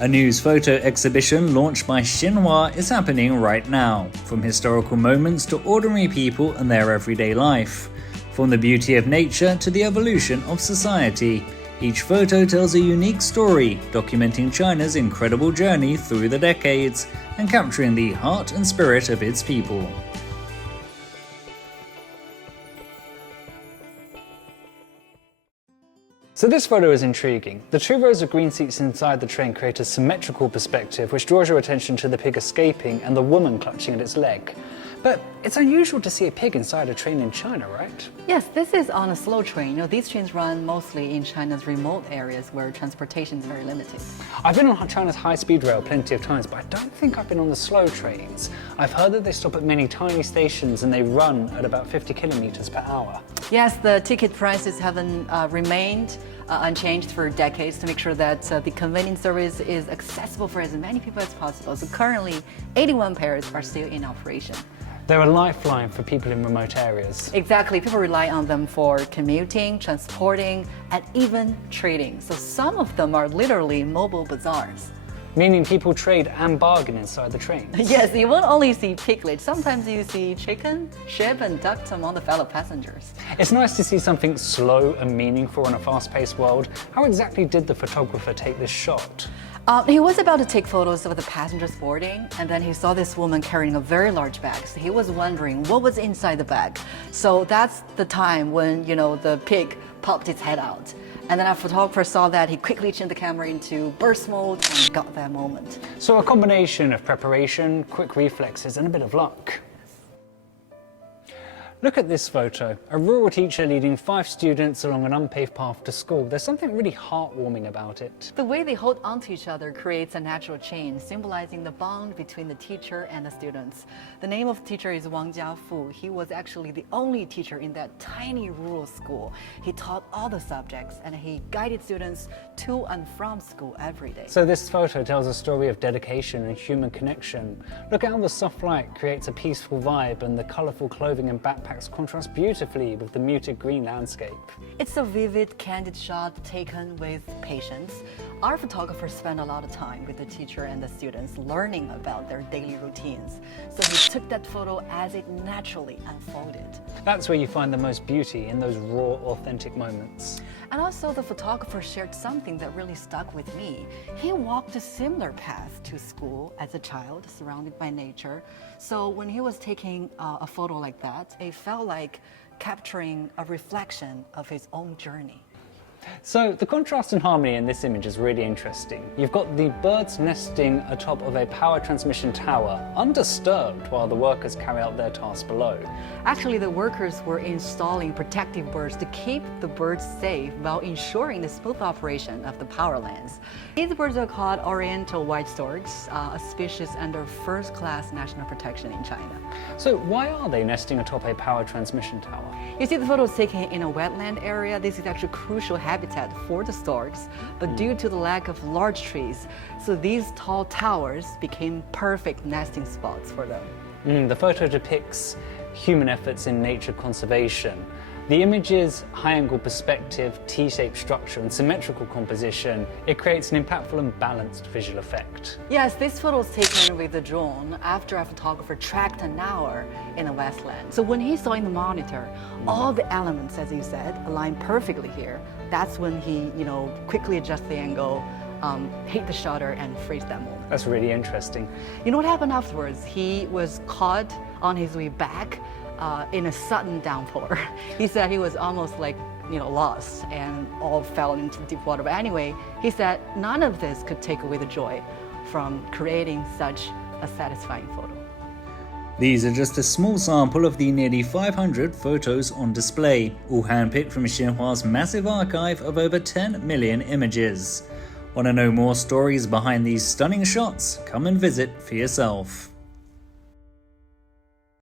A news photo exhibition launched by Xinhua is happening right now, from historical moments to ordinary people and their everyday life. From the beauty of nature to the evolution of society, each photo tells a unique story, documenting China's incredible journey through the decades and capturing the heart and spirit of its people. So this photo is intriguing. The two rows of green seats inside the train create a symmetrical perspective which draws your attention to the pig escaping and the woman clutching at its leg. But it's unusual to see a pig inside a train in China, right? Yes, this is on a slow train. These trains run mostly in China's remote areas where transportation is very limited. I've been on China's high-speed rail plenty of times, but I don't think I've been on the slow trains. I've heard that they stop at many tiny stations and they run at about 50 kilometers per hour. Yes, the ticket prices haven't remained unchanged for decades to make sure that the convenience service is accessible for as many people as possible. So currently, 81 pairs are still in operation. They're a lifeline for people in remote areas. Exactly, people rely on them for commuting, transporting, and even trading. So some of them are literally mobile bazaars. Meaning people trade and bargain inside the trains. Yes, you won't only see piglets. Sometimes you see chicken, sheep, and ducks among the fellow passengers. It's nice to see something slow and meaningful in a fast-paced world. How exactly did the photographer take this shot? He was about to take photos of the passengers boarding, and then he saw this woman carrying a very large bag. So he was wondering what was inside the bag. So that's the time when, the pig popped its head out. And then our photographer saw that, he quickly changed the camera into burst mode and got that moment. So a combination of preparation, quick reflexes, and a bit of luck. Look at this photo, a rural teacher leading 5 students along an unpaved path to school. There's something really heartwarming about it. The way they hold onto each other creates a natural chain, symbolizing the bond between the teacher and the students. The name of the teacher is Wang Jiafu. He was actually the only teacher in that tiny rural school. He taught all the subjects and he guided students to and from school every day. So this photo tells a story of dedication and human connection. Look at how the soft light creates a peaceful vibe and the colorful clothing and backpacks contrast beautifully with the muted green landscape. It's a vivid, candid shot taken with patience. Our photographer spent a lot of time with the teacher and the students learning about their daily routines. So he took that photo as it naturally unfolded. That's where you find the most beauty, in those raw, authentic moments. And also the photographer shared something that really stuck with me. He walked a similar path to school as a child, surrounded by nature. So when he was taking a photo like that, it felt like capturing a reflection of his own journey. So the contrast and harmony in this image is really interesting. You've got the birds nesting atop of a power transmission tower, undisturbed while the workers carry out their tasks below. Actually, the workers were installing protective birds to keep the birds safe while ensuring the smooth operation of the power lines. These birds are called Oriental white storks, a species under first-class national protection in China. So why are they nesting atop a power transmission tower? You see the photos taken in a wetland area. This is actually crucial habitat for the storks, but due to the lack of large trees, so these tall towers became perfect nesting spots for them. The photo depicts human efforts in nature conservation. The image's high-angle perspective, T-shaped structure, and symmetrical composition, it creates an impactful and balanced visual effect. Yes, this photo was taken with a drone after a photographer tracked an hour in a wasteland. So when he saw in the monitor, all the elements, as you said, aligned perfectly here, that's when he, quickly adjusted the angle, hit the shutter, and freeze that moment. That's really interesting. You know what happened afterwards? He was caught on his way back in a sudden downpour. He said he was almost lost and all fell into deep water. But anyway, he said none of this could take away the joy from creating such a satisfying photo. These are just a small sample of the nearly 500 photos on display, all handpicked from Xinhua's massive archive of over 10 million images. Want to know more stories behind these stunning shots? Come and visit for yourself.